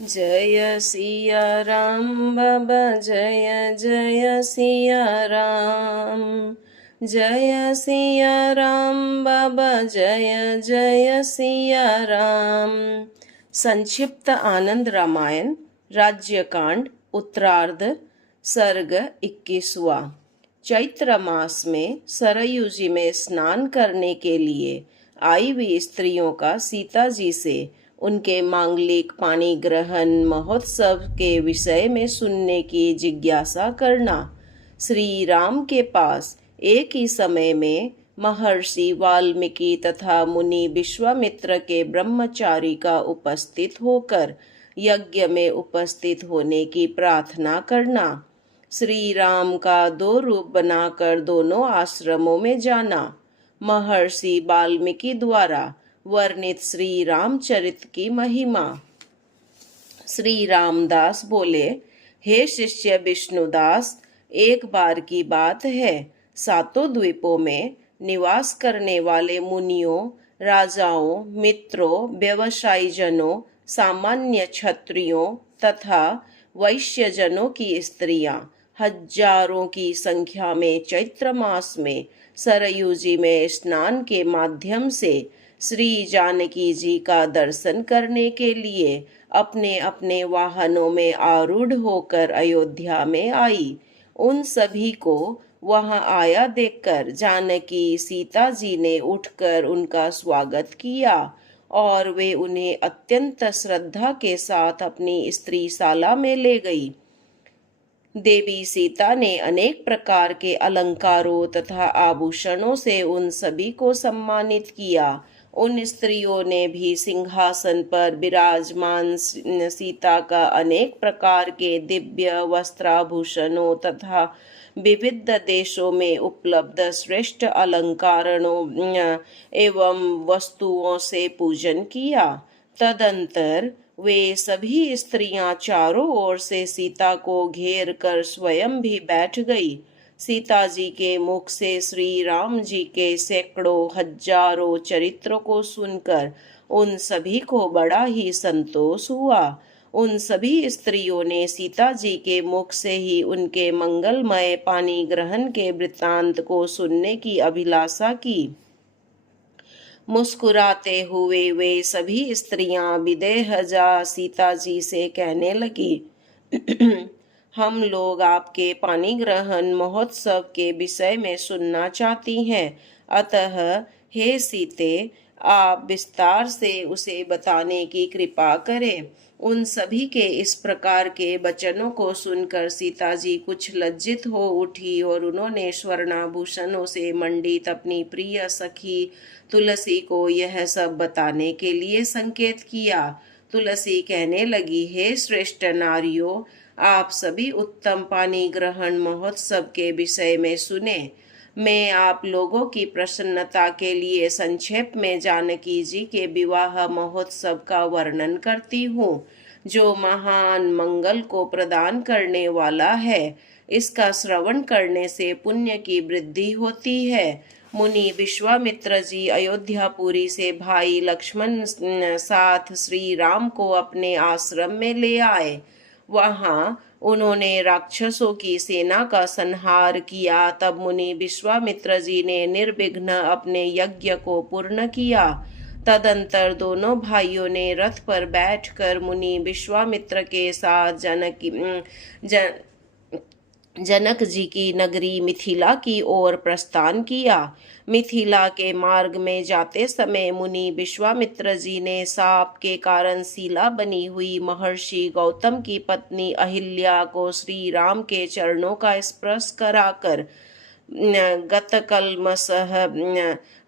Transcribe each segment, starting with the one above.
जय सिया राम बाबा जय जय सिया राम। जय सिया राम बाबा जय जय सिया राम। संक्षिप्त आनंद रामायण राज्यकांड उत्तरार्ध सर्ग 21वां। चैत्र मास में सरयू जी में स्नान करने के लिए आई हुई स्त्रियों का सीता जी से उनके मांगलिक पानी ग्रहण महोत्सव के विषय में सुनने की जिज्ञासा करना। श्री राम के पास एक ही समय में महर्षि वाल्मीकि तथा मुनि विश्वामित्र के ब्रह्मचारी का उपस्थित होकर यज्ञ में उपस्थित होने की प्रार्थना करना। श्री राम का 2 रूप बनाकर दोनों आश्रमों में जाना। महर्षि वाल्मीकि द्वारा वर्णित श्री रामचरित की महिमा। श्री रामदास बोले, हे शिष्य विष्णुदास, एक बार की बात है, 7 द्वीपों में निवास करने वाले मुनियों, राजाओं, मित्रों, व्यवसायी जनों, सामान्य क्षत्रियों तथा वैश्यजनों की स्त्रियां हजारों की संख्या में चैत्र मास में सरयू जी में स्नान के माध्यम से श्री जानकी जी का दर्शन करने के लिए अपने अपने वाहनों में आरूढ़ होकर अयोध्या में आई। उन सभी को वहां आया देखकर जानकी सीता जी ने उठकर उनका स्वागत किया और वे उन्हें अत्यंत श्रद्धा के साथ अपनी स्त्रीशाला में ले गई। देवी सीता ने अनेक प्रकार के अलंकारों तथा आभूषणों से उन सभी को सम्मानित किया। उन स्त्रियों ने भी सिंहासन पर विराजमान सीता का अनेक प्रकार के दिव्य वस्त्राभूषणों तथा विविध देशों में उपलब्ध श्रेष्ठ अलंकारों एवं वस्तुओं से पूजन किया। तदंतर वे सभी स्त्रियां चारों ओर से सीता को घेर कर स्वयं भी बैठ गई। सीता जी के मुख से श्री राम जी के सैकड़ों हजारों चरित्रों को सुनकर उन सभी को बड़ा ही संतोष हुआ। उन सभी स्त्रियों ने सीता जी के मुख से ही उनके मंगलमय पानी ग्रहण के वृत्तांत को सुनने की अभिलाषा की। मुस्कुराते हुए वे सभी स्त्रियां विदेहजा सीता जी से कहने लगी, हम लोग आपके पानी ग्रहण महोत्सव के विषय में सुनना चाहती हैं, अतः हे सीते, आप विस्तार से उसे बताने की कृपा करें। उन सभी के इस प्रकार के वचनों को सुनकर सीता जी कुछ लज्जित हो उठी और उन्होंने स्वर्णाभूषणों से मंडित अपनी प्रिय सखी तुलसी को यह सब बताने के लिए संकेत किया। तुलसी कहने लगी, हे श्रेष्ठ नारियों, आप सभी उत्तम पानी ग्रहण महोत्सव के विषय में सुने। मैं आप लोगों की प्रसन्नता के लिए संक्षेप में जानकी जी के विवाह महोत्सव का वर्णन करती हूँ, जो महान मंगल को प्रदान करने वाला है। इसका श्रवण करने से पुण्य की वृद्धि होती है। मुनि विश्वामित्र जी अयोध्यापुरी से भाई लक्ष्मण साथ श्री राम को अपने आश्रम में ले आए। वहां उन्होंने राक्षसों की सेना का संहार किया। तब मुनि विश्वामित्र जी ने निर्विघ्न अपने यज्ञ को पूर्ण किया। तदंतर दोनों भाइयों ने रथ पर बैठकर मुनि विश्वामित्र के साथ जनक जी की नगरी मिथिला की ओर प्रस्थान किया। मिथिला के मार्ग में जाते समय मुनि विश्वामित्र जी ने साप के कारण शिला बनी हुई महर्षि गौतम की पत्नी अहिल्या को श्री राम के चरणों का स्पर्श कराकर गतकल्मषः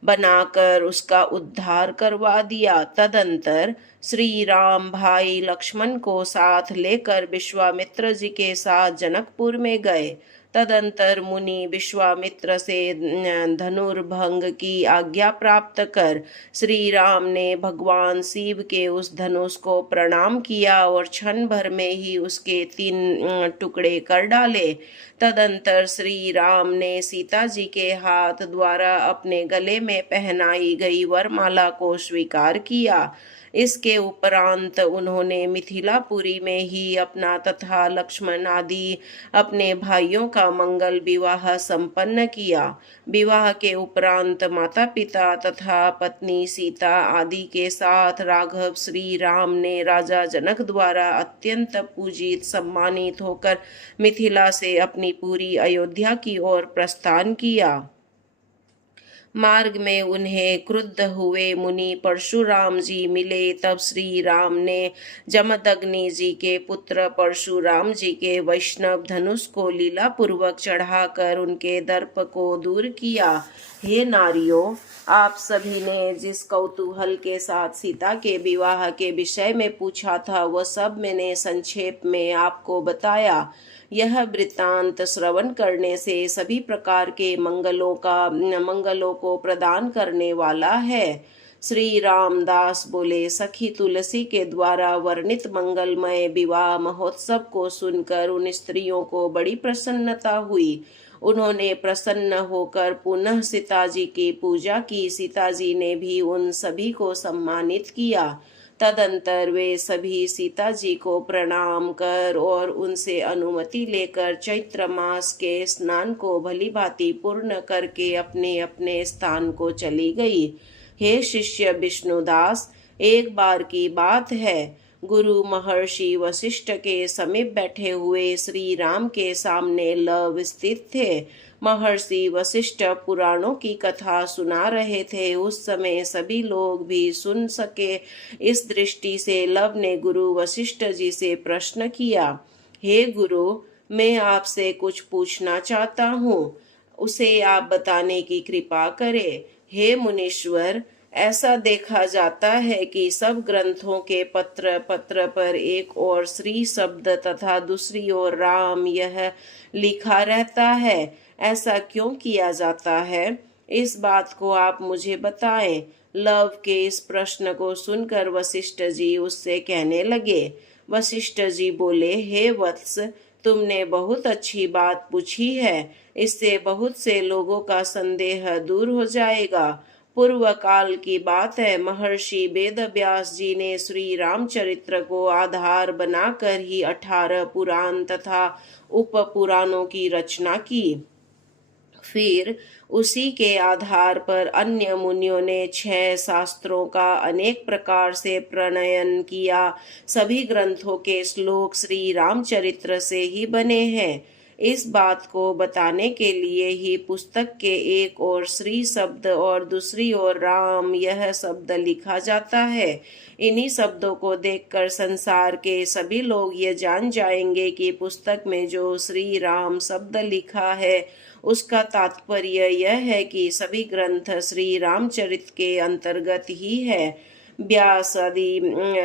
बनाकर उसका उद्धार करवा दिया। तदंतर श्री राम भाई लक्ष्मण को साथ लेकर विश्वामित्र जी के साथ जनकपुर में गए। तदंतर मुनि विश्वामित्र से धनुर्भंग की आज्ञा प्राप्त कर श्री राम ने भगवान शिव के उस धनुष को प्रणाम किया और क्षण भर में ही उसके 3 टुकड़े कर डाले। तदंतर श्री राम ने सीता जी के हाथ द्वारा अपने गले में पहनाई गई वरमाला को स्वीकार किया। इसके उपरांत उन्होंने मिथिलापुरी में ही अपना तथा लक्ष्मण आदि अपने भाइयों का मंगल विवाह संपन्न किया। विवाह के उपरांत माता पिता तथा पत्नी सीता आदि के साथ राघव श्री राम ने राजा जनक द्वारा अत्यंत पूजित सम्मानित होकर मिथिला से अपनी पूरी अयोध्या की ओर प्रस्थान किया। मार्ग में उन्हें क्रुद्ध हुए मुनि परशुराम जी मिले। तब श्री राम ने जमदग्नि जी के पुत्र परशुराम जी के वैष्णव धनुष को लीला पूर्वक चढ़ाकर उनके दर्प को दूर किया। हे नारियों, आप सभी ने जिस कौतूहल के साथ सीता के विवाह के विषय में पूछा था वह सब मैंने संक्षेप में आपको बताया। यह वृत्तांत श्रवण करने से सभी प्रकार के मंगलों को प्रदान करने वाला है। श्री रामदास बोले, सखी तुलसी के द्वारा वर्णित मंगलमय विवाह महोत्सव को सुनकर उन स्त्रियों को बड़ी प्रसन्नता हुई। उन्होंने प्रसन्न होकर पुनः सीताजी की पूजा की। सीताजी ने भी उन सभी को सम्मानित किया। तदंतर वे सभी सीता जी को प्रणाम कर और उनसे अनुमति लेकर चैत्र मास के स्नान को भली भांति पूर्ण करके अपने अपने स्थान को चली गई। हे शिष्य विष्णुदास, एक बार की बात है, गुरु महर्षि वशिष्ठ के समीप बैठे हुए श्री राम के सामने लव स्थित थे। महर्षि वशिष्ठ पुराणों की कथा सुना रहे थे। उस समय सभी लोग भी सुन सके, इस दृष्टि से लव ने गुरु वशिष्ठ जी से प्रश्न किया, हे गुरु, मैं आपसे कुछ पूछना चाहता हूँ, उसे आप बताने की कृपा करें। हे मुनीश्वर, ऐसा देखा जाता है कि सब ग्रंथों के पत्र पर एक ओर श्री शब्द तथा दूसरी ओर राम यह लिखा रहता है। ऐसा क्यों किया जाता है? इस बात को आप मुझे बताएं। लव के इस प्रश्न को सुनकर वशिष्ठ जी उससे कहने लगे। वशिष्ठ जी बोले, हे वत्स, तुमने बहुत अच्छी बात पूछी है। इससे बहुत से लोगों का संदेह दूर हो जाएगा। पूर्व काल की बात है, महर्षि वेदव्यास जी ने श्री रामचरित्र को आधार बनाकर ही 18 पुराण तथा उप पुराणों की रचना की। फिर उसी के आधार पर अन्य मुनियों ने 6 शास्त्रों का अनेक प्रकार से प्रणयन किया। सभी ग्रंथों के श्लोक श्री रामचरित्र से ही बने हैं। इस बात को बताने के लिए ही पुस्तक के एक ओर श्री शब्द और दूसरी ओर राम यह शब्द लिखा जाता है। इन्हीं शब्दों को देखकर संसार के सभी लोग ये जान जाएंगे कि पुस्तक में जो श्री राम शब्द लिखा है उसका तात्पर्य यह है कि सभी ग्रंथ श्री रामचरित के अंतर्गत ही है। व्यास आदि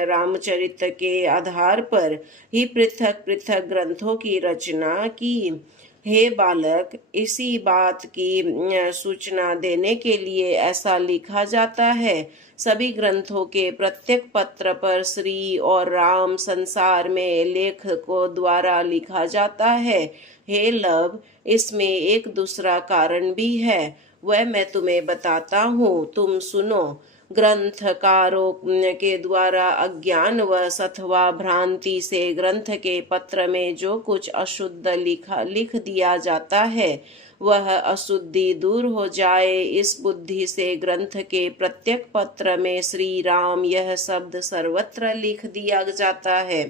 रामचरित के आधार पर ही पृथक पृथक ग्रंथों की रचना की। हे बालक, इसी बात की सूचना देने के लिए ऐसा लिखा जाता है। सभी ग्रंथों के प्रत्येक पत्र पर श्री और राम संसार में लेखकों द्वारा लिखा जाता है। हे लव, इसमें एक दूसरा कारण भी है, वह मैं तुम्हें बताता हूँ, तुम सुनो। ग्रंथकारों के द्वारा अज्ञानवश अथवा भ्रांति से ग्रंथ के पत्र में जो कुछ अशुद्ध लिख दिया जाता है वह अशुद्धि दूर हो जाए, इस बुद्धि से ग्रंथ के प्रत्येक पत्र में श्री राम यह शब्द सर्वत्र लिख दिया जाता है।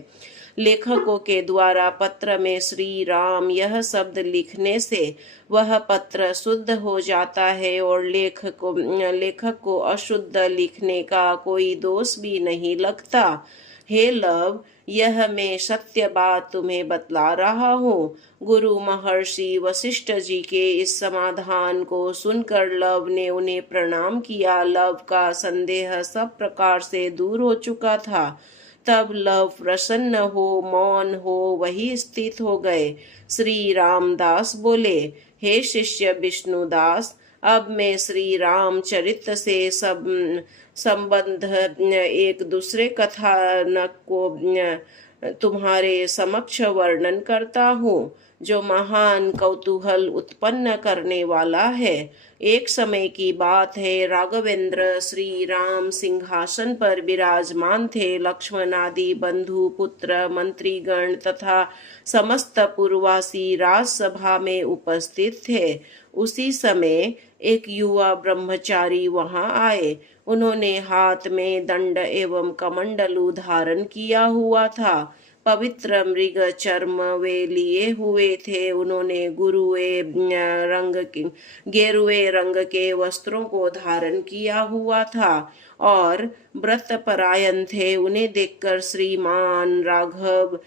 लेखकों के द्वारा पत्र में श्री राम यह शब्द लिखने से वह पत्र शुद्ध हो जाता है और लेखक को अशुद्ध लिखने का कोई दोष भी नहीं लगता। हे लव, यह मैं सत्य बात तुम्हें बतला रहा हूँ। गुरु महर्षि वशिष्ठ जी के इस समाधान को सुनकर लव ने उन्हें प्रणाम किया। लव का संदेह सब प्रकार से दूर हो चुका था। तब लव प्रसन्न हो मौन हो वही स्थित हो गए। श्री रामदास बोले, हे शिष्य विष्णुदास, अब मैं श्री रामचरित से संबंध एक दूसरे कथानक को तुम्हारे समक्ष वर्णन करता हूँ, जो महान कौतूहल उत्पन्न करने वाला है। एक समय की बात है, राघवेंद्र श्री राम सिंहासन पर विराजमान थे। लक्ष्मण आदि बंधु पुत्र मंत्रीगण तथा समस्त पूर्ववासी राजसभा में उपस्थित थे। उसी समय एक युवा ब्रह्मचारी वहां आए। उन्होंने हाथ में दंड एवं कमंडलू धारण किया हुआ था। पवित्र मृग चर्म वे लिए हुए थे। उन्होंने गेरुए रंग के वस्त्रों को धारण किया हुआ था और व्रत परायण थे। उन्हें देखकर श्रीमान राघव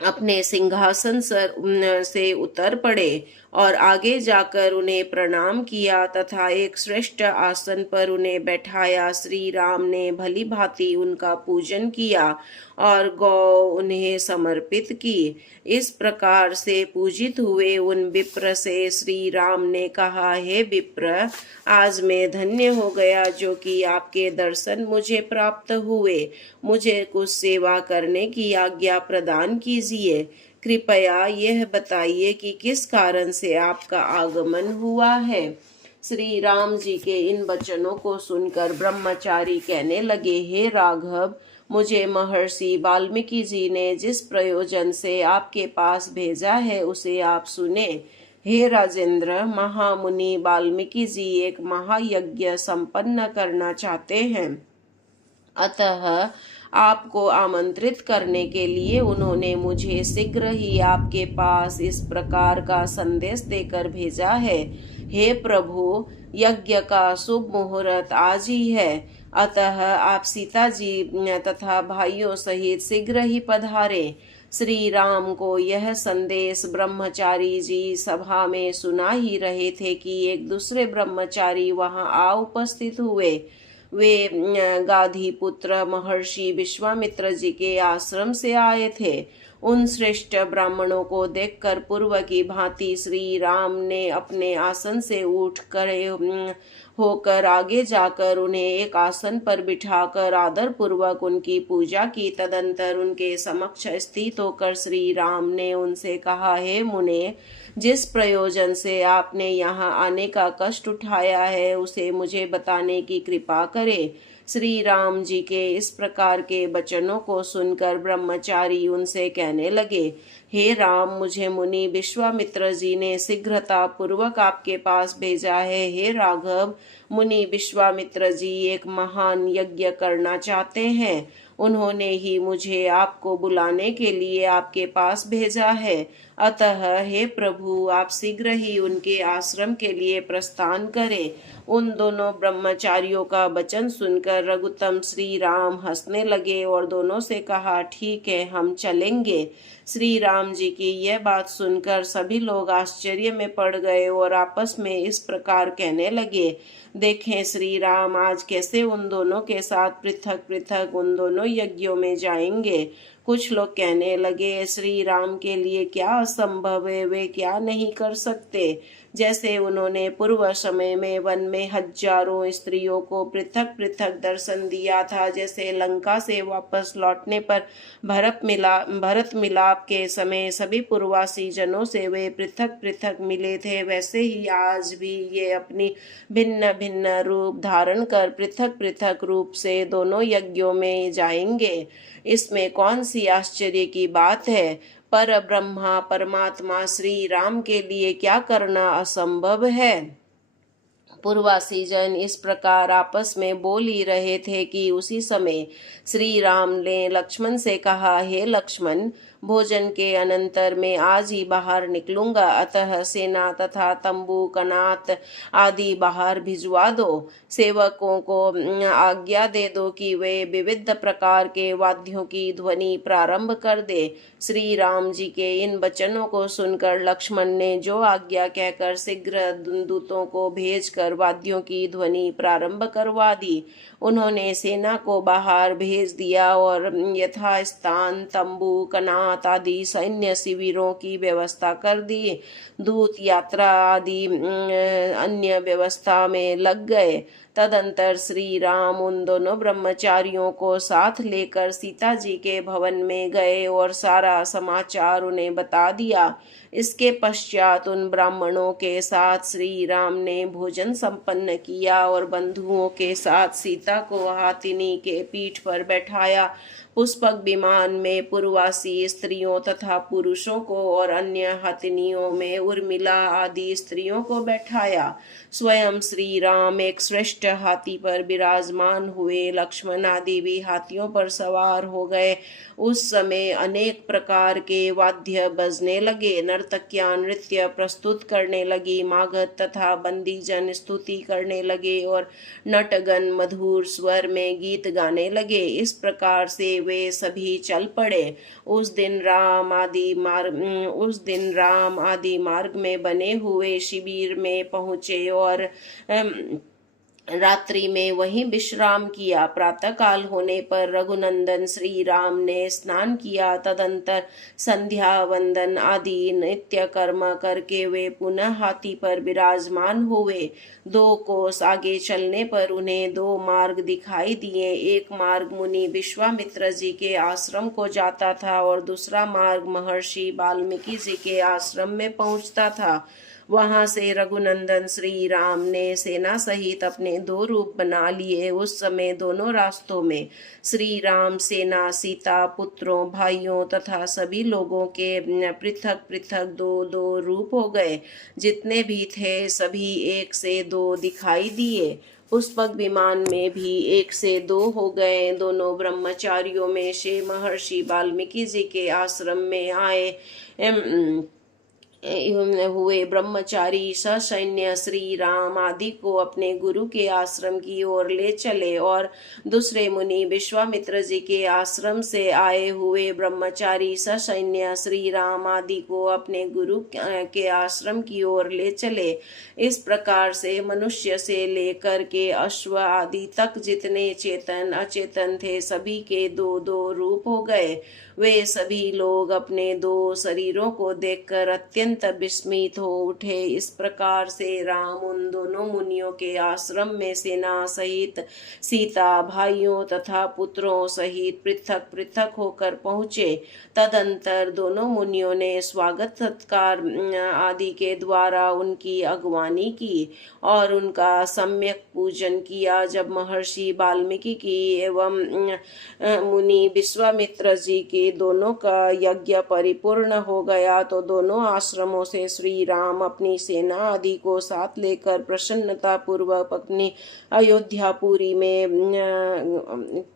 अपने सिंहासन से उतर पड़े और आगे जाकर उन्हें प्रणाम किया तथा एक श्रेष्ठ आसन पर उन्हें बैठाया। श्री राम ने भली भांति उनका पूजन किया और गौ उन्हें समर्पित की। इस प्रकार से पूजित हुए उन विप्र से श्री राम ने कहा, हे विप्र, आज मैं धन्य हो गया जो कि आपके दर्शन मुझे प्राप्त हुए। मुझे कुछ सेवा करने की आज्ञा प्रदान कीजिए। कृपया यह बताइए कि किस कारण से आपका आगमन हुआ है। श्री राम जी के इन वचनों को सुनकर ब्रह्मचारी कहने लगे, हे राघव, मुझे महर्षि वाल्मीकि जी ने जिस प्रयोजन से आपके पास भेजा है उसे आप सुने। हे राजेंद्र, महामुनि वाल्मीकि जी एक महायज्ञ संपन्न करना चाहते हैं, अतः आपको आमंत्रित करने के लिए उन्होंने मुझे शीघ्र ही आपके पास इस प्रकार का संदेश देकर भेजा है। हे प्रभु, यज्ञ का शुभ मुहूर्त आज ही है, अतः आप सीता जी तथा भाइयों सहित शीघ्र ही पधारे। श्री राम को यह संदेश ब्रह्मचारी जी सभा में सुना ही रहे थे कि एक दूसरे ब्रह्मचारी वहां आ उपस्थित हुए। वे गाधी पुत्र महर्षि विश्वामित्र जी के आश्रम से आए थे। उन श्रेष्ठ ब्राह्मणों को देखकर पूर्व की भांति श्री राम ने अपने आसन से उठ खड़े होकर आगे जाकर उन्हें एक आसन पर बिठाकर आदर पूर्वक उनकी पूजा की। तदंतर उनके समक्ष स्थित होकर श्री राम ने उनसे कहा, हे मुने, जिस प्रयोजन से आपने यहाँ आने का कष्ट उठाया है उसे मुझे बताने की कृपा करें। श्री राम जी के इस प्रकार के वचनों को सुनकर ब्रह्मचारी उनसे कहने लगे, हे राम, मुझे मुनि विश्वामित्र जी ने शीघ्रता पूर्वक आपके पास भेजा है। हे राघव, मुनि विश्वामित्र जी एक महान यज्ञ करना चाहते हैं। उन्होंने ही मुझे आपको बुलाने के लिए आपके पास भेजा है। अतः हे प्रभु, आप शीघ्र ही उनके आश्रम के लिए प्रस्थान करें। उन दोनों ब्रह्मचारियों का वचन सुनकर रघुत्तम श्री राम हंसने लगे और दोनों से कहा, ठीक है, हम चलेंगे। श्री राम जी की यह बात सुनकर सभी लोग आश्चर्य में पड़ गए और आपस में इस प्रकार कहने लगे, देखें श्री राम आज कैसे उन दोनों के साथ पृथक पृथक उन दोनों यज्ञों में जाएंगे। कुछ लोग कहने लगे, श्री राम के लिए क्या असंभव है, वे क्या नहीं कर सकते। जैसे उन्होंने पूर्व समय में वन में हजारों स्त्रियों को पृथक पृथक दर्शन दिया था, जैसे लंका से वापस लौटने पर भरत मिलाप के समय सभी पूर्ववासी जनों से वे पृथक पृथक मिले थे, वैसे ही आज भी ये अपनी भिन्न भिन्न रूप धारण कर पृथक पृथक रूप से दोनों यज्ञों में जाएंगे। इसमें कौन सी आश्चर्य की बात है। पर ब्रह्मा परमात्मा श्री राम के लिए क्या करना असंभव है। पूर्ववासी जन इस प्रकार आपस में बोल ही रहे थे कि उसी समय श्री राम ने लक्ष्मण से कहा, हे लक्ष्मण, भोजन के अनंतर मैं आज ही बाहर निकलूंगा, अतः सेना तथा तंबू कनात आदि बाहर भिजवा दो। सेवकों को आज्ञा दे दो कि वे विविध प्रकार के वाद्यों की ध्वनि प्रारंभ कर दे। श्री राम जी के इन वचनों को सुनकर लक्ष्मण ने जो आज्ञा कहकर शीघ्र दूतों को भेजकर वाद्यों की ध्वनि प्रारंभ करवा दी। उन्होंने सेना को बाहर भेज दिया और यथास्थान तंबू कनात अनाथ आदि सैन्य शिविरों की व्यवस्था कर दी। दूत यात्रा आदि अन्य व्यवस्था में लग गए। तदंतर श्री राम उन दोनों ब्रह्मचारियों को साथ लेकर सीता जी के भवन में गए और सारा समाचार उन्हें बता दिया। इसके पश्चात उन ब्राह्मणों के साथ श्री राम ने भोजन संपन्न किया और बंधुओं के साथ सीता को हाथिनी के पीठ पर बैठाया। पुष्पक विमान में पूर्ववासी स्त्रियों तथा पुरुषों को और अन्य हाथिनियों में उर्मिला आदि स्त्रियों को बैठाया। स्वयं श्री राम एक श्रेष्ठ हाथी पर विराजमान हुए। लक्ष्मण आदि भी हाथियों पर सवार हो गए। उस समय अनेक प्रकार के वाद्य बजने लगे। नर्तकियां नृत्य प्रस्तुत करने लगी। मागध तथा बंदीजन स्तुति करने लगे और नटगण मधुर स्वर में गीत गाने लगे। इस प्रकार से वे सभी चल पड़े। उस दिन राम आदि मार्ग में बने हुए शिविर में पहुंचे और रात्रि में वहीं विश्राम किया। प्रातः काल होने पर रघुनंदन श्री राम ने स्नान किया। तदंतर संध्या वंदन आदि नित्य कर्म करके वे पुनः हाथी पर विराजमान हुए। 2 कोस आगे चलने पर उन्हें 2 मार्ग दिखाई दिए। एक मार्ग मुनि विश्वामित्र जी के आश्रम को जाता था और दूसरा मार्ग महर्षि वाल्मीकि जी के आश्रम में पहुंचता था। वहां से रघुनंदन श्री राम ने सेना सहित अपने 2 रूप बना लिए। उस समय दोनों रास्तों में श्री राम सेना, सीता, पुत्रों, भाइयों तथा सभी लोगों के पृथक पृथक 2-2 रूप हो गए। जितने भी थे सभी 1 से 2 दिखाई दिए। पुष्पक विमान में भी 1 से 2 हो गए। दोनों ब्रह्मचारियों में से महर्षि वाल्मीकि जी के आश्रम में आए हुए ब्रह्मचारी ससैन्य श्री राम आदि को अपने गुरु के आश्रम की ओर ले चले और दूसरे मुनि विश्वामित्र जी के आश्रम से आए हुए ब्रह्मचारी ससैन्य श्री राम आदि को अपने गुरु के आश्रम की ओर ले चले। इस प्रकार से मनुष्य से लेकर के अश्व आदि तक जितने चेतन अचेतन थे सभी के 2-2 रूप हो गए। वे सभी लोग अपने 2 शरीरों को देखकर अत्यंत विस्मित हो उठे। इस प्रकार से राम उन दोनों मुनियों के आश्रम में सेना सहित, सीता, भाइयों तथा पुत्रों सहित पृथक पृथक होकर पहुँचे। तदंतर दोनों मुनियों ने स्वागत सत्कार आदि के द्वारा उनकी अगवानी की और उनका सम्यक पूजन किया। जब महर्षि वाल्मीकि की एवं मुनि विश्वामित्र जी के दोनों का यज्ञ परिपूर्ण हो गया तो दोनों आश्रमों से श्री राम अपनी सेना आदि को साथ लेकर प्रसन्नता पूर्वक अपनी अयोध्यापुरी में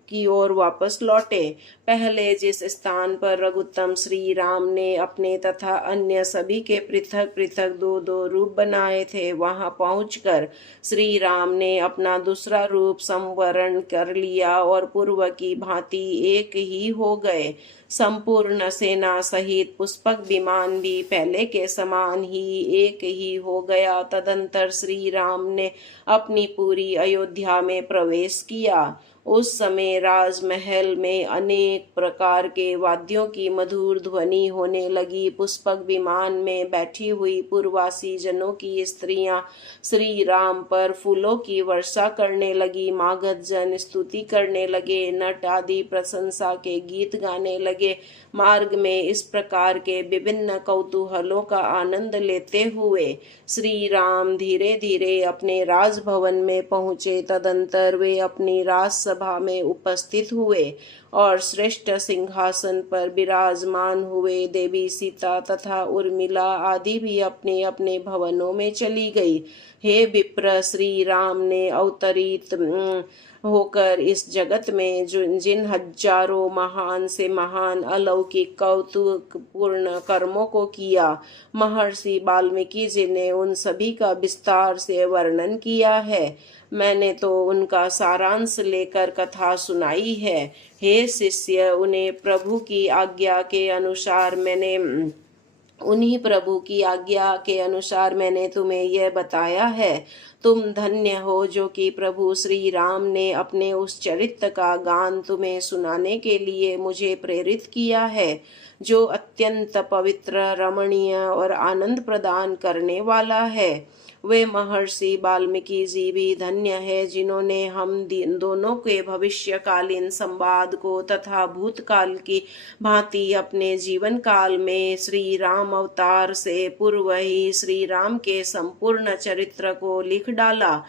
की ओर वापस लौटे। पहले जिस स्थान पर रघुत्तम श्री राम ने अपने तथा अन्य सभी के पृथक पृथक 2-2 रूप बनाए थे वहां पहुंचकर श्री राम ने अपना दूसरा रूप संवरण कर लिया और पूर्व की भांति एक ही हो गए। संपूर्ण सेना सहित पुष्पक विमान भी पहले के समान ही एक ही हो गया। तदंतर श्री राम ने अपनी पूरी अयोध्या में प्रवेश किया। उस समय राजमहल में अनेक प्रकार के वाद्यों की मधुर ध्वनि होने लगी। पुष्पक विमान में बैठी हुई पूर्ववासी जनों की स्त्रियां श्री राम पर फूलों की वर्षा करने लगी। मागध जन स्तुति करने लगे। नट आदि प्रशंसा के गीत गाने लगे। मार्ग में इस प्रकार के विभिन्न कौतूहलों का आनंद लेते हुए श्री राम धीरे धीरे अपने राजभवन में पहुँचे। तदंतर वे अपनी राजसभा में उपस्थित हुए और श्रेष्ठ सिंहासन पर विराजमान हुए। देवी सीता तथा उर्मिला आदि भी अपने अपने भवनों में चली गई। हे विप्र, श्री राम ने अवतरित होकर इस जगत में जिन हजारों महान से महान अलौकिक कौतुकपूर्ण कर्मों को किया, महर्षि वाल्मीकि जी ने उन सभी का विस्तार से वर्णन किया है। मैंने तो उनका सारांश लेकर कथा सुनाई है। हे शिष्य, उन्हीं प्रभु की आज्ञा के अनुसार मैंने तुम्हें यह बताया है। तुम धन्य हो जो कि प्रभु श्री राम ने अपने उस चरित्र का गान तुम्हें सुनाने के लिए मुझे प्रेरित किया है, जो अत्यंत पवित्र, रमणीय और आनंद प्रदान करने वाला है। वे महर्षि वाल्मीकि जी भी धन्य है, जिन्होंने हम दोनों के भविष्यकालीन संवाद को तथा भूतकाल की भांति अपने जीवन काल में श्री राम अवतार से पूर्व ही श्री राम के संपूर्ण चरित्र को लिख डाला।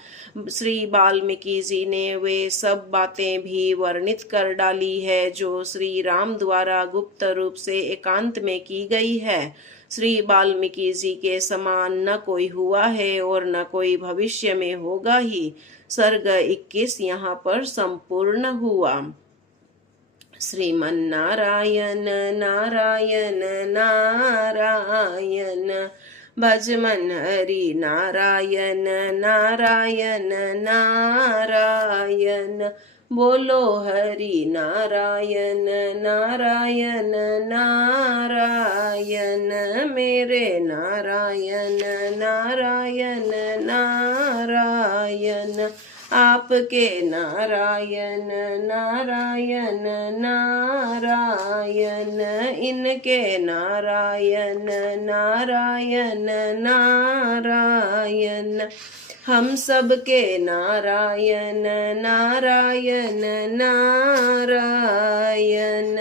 श्री वाल्मीकि जी ने वे सब बातें भी वर्णित कर डाली है जो श्री राम द्वारा गुप्त रूप से एकांत में की गई है। श्री वाल्मीकि जी के समान न कोई हुआ है और न कोई भविष्य में होगा ही। सर्ग 21 यहाँ पर संपूर्ण हुआ। श्रीमन नारायण नारायण नारायण, भजमन हरि नारायण नारायण नारायण, बोलो हरि नारायण नारायण नारायण, मेरे नारायण नारायण नारायण, आपके नारायण नारायण नारायण, इनके नारायण नारायण नारायण, हम सबके नारायण नारायण नारायण।